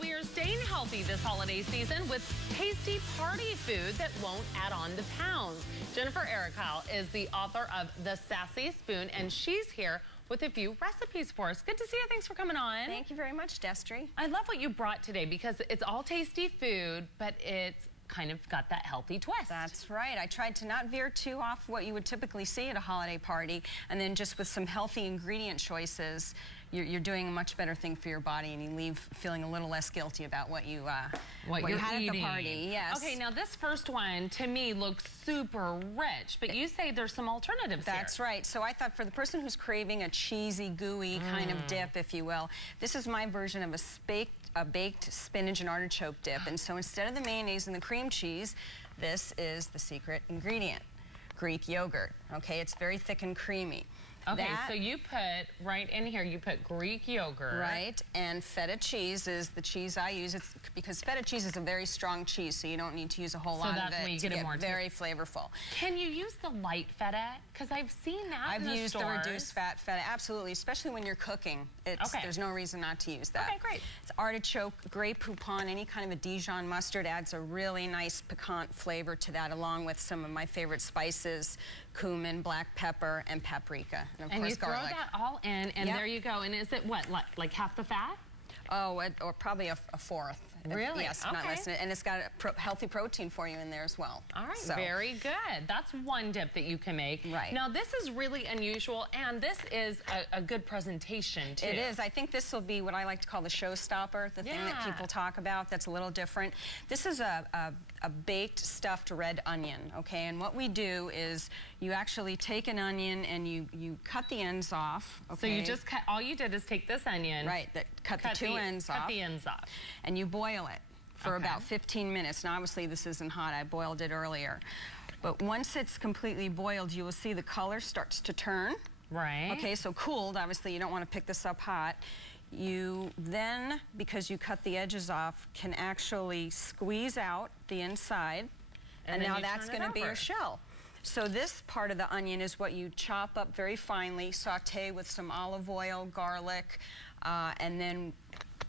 we are staying healthy this holiday season with tasty party food that won't add on to pounds. Jennifer Erical is the author of The Sassy Spoon, and she's here with a few recipes for us. Good to see you. Thanks for coming on. Thank you very much, Destry. I love what you brought today because it's all tasty food, but it's kind of got that healthy twist. That's right. I tried to not veer too off what you would typically see at a holiday party, and then just with some healthy ingredient choices, you're doing a much better thing for your body, and you leave feeling a little less guilty about what you had at the party. Yes. Okay, now this first one to me looks super rich, but you say there's some alternatives here. That's right. So I thought for the person who's craving a cheesy, gooey kind of dip, if you will, this is my version of a baked spinach and artichoke dip. And so instead of the mayonnaise and the cream cheese, this is the secret ingredient, Greek yogurt. Okay, it's very thick and creamy. Okay, so you put, right in here, you put Greek yogurt. Right, and feta cheese is the cheese I use. It's because feta cheese is a very strong cheese, so you don't need to use a whole lot of it. So that's when you get it more very flavorful. Can you use the light feta? Because I've seen that in the I've used stores. the reduced fat feta, absolutely, especially when you're cooking. There's no reason not to use that. Okay, great. It's artichoke, Grey Poupon, any kind of a Dijon mustard adds a really nice piquant flavor to that, along with some of my favorite spices, cumin, black pepper, and paprika. And of course, garlic. You throw that all in, and there you go. And is it what, like half the fat? Oh, or probably a fourth. Really? Yes, not less than it. And it's got a healthy protein for you in there as well. All right, very good. That's one dip that you can make. Right. Now, this is really unusual, and this is a good presentation, too. It is. I think this will be what I like to call the showstopper, the thing that people talk about that's a little different. This is a baked stuffed red onion, okay? And what we do is you actually take an onion and you cut the ends off, okay? So you just cut, all you did is take this onion. Right, cut the two ends off. Cut the ends off. And you boil it for about 15 minutes. Now, obviously, this isn't hot. I boiled it earlier. But once it's completely boiled, you will see the color starts to turn. Right. Okay, so cooled. Obviously, you don't want to pick this up hot. You then, because you cut the edges off, can actually squeeze out the inside. And now that's going to be your shell. So this part of the onion is what you chop up very finely, saute with some olive oil, garlic, and then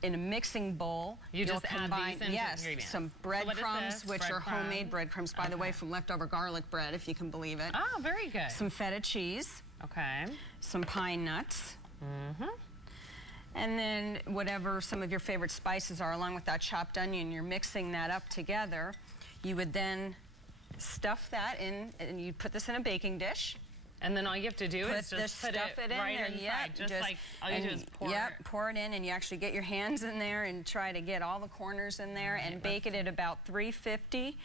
in a mixing bowl, you'll just combine ingredients. Some breadcrumbs, which are homemade breadcrumbs, by the way, from leftover garlic bread, if you can believe it. Oh, very good. Some feta cheese. Okay. Some pine nuts. And then whatever some of your favorite spices are, along with that chopped onion, you're mixing that up together. You would then stuff that in, and you put this in a baking dish. And then all you have to do is just put it right inside. Just like all you do is pour it. Pour it in, and you actually get your hands in there and try to get all the corners in there, and bake it at about 350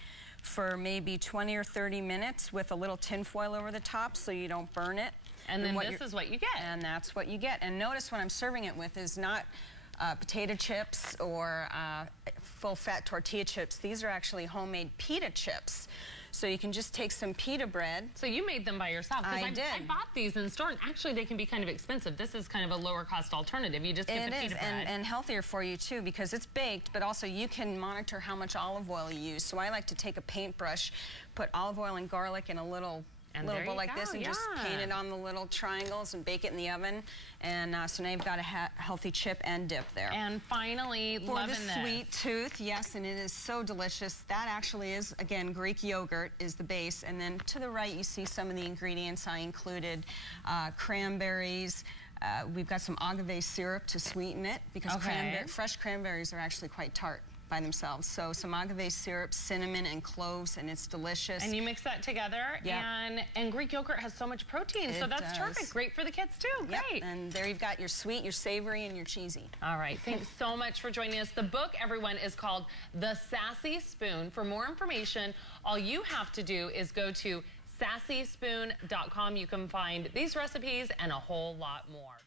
for maybe 20 or 30 minutes with a little tin foil over the top so you don't burn it. And then this is what you get. And that's what you get. And notice what I'm serving it with is not potato chips or full-fat tortilla chips. These are actually homemade pita chips. So you can just take some pita bread. So you made them by yourself? I did. I bought these in the store, and actually they can be kind of expensive. This is kind of a lower-cost alternative. You just get the pita bread. And healthier for you, too, because it's baked, but also you can monitor how much olive oil you use. So I like to take a paintbrush, put olive oil and garlic in a little bowl like this, and just paint it on the little triangles and bake it in the oven. And so now you've got a healthy chip and dip there. And finally, for the sweet tooth, yes, and it is so delicious. That actually is, again, Greek yogurt is the base. And then to the right, you see some of the ingredients. I included cranberries. We've got some agave syrup to sweeten it, because fresh cranberries are actually quite tart by themselves. So some agave syrup, cinnamon, and cloves, and it's delicious. And you mix that together, and Greek yogurt has so much protein, so that's terrific. Great for the kids, too. Great. And there you've got your sweet, your savory, and your cheesy. All right. Thanks so much for joining us. The book, everyone, is called The Sassy Spoon. For more information, all you have to do is go to sassyspoon.com. You can find these recipes and a whole lot more.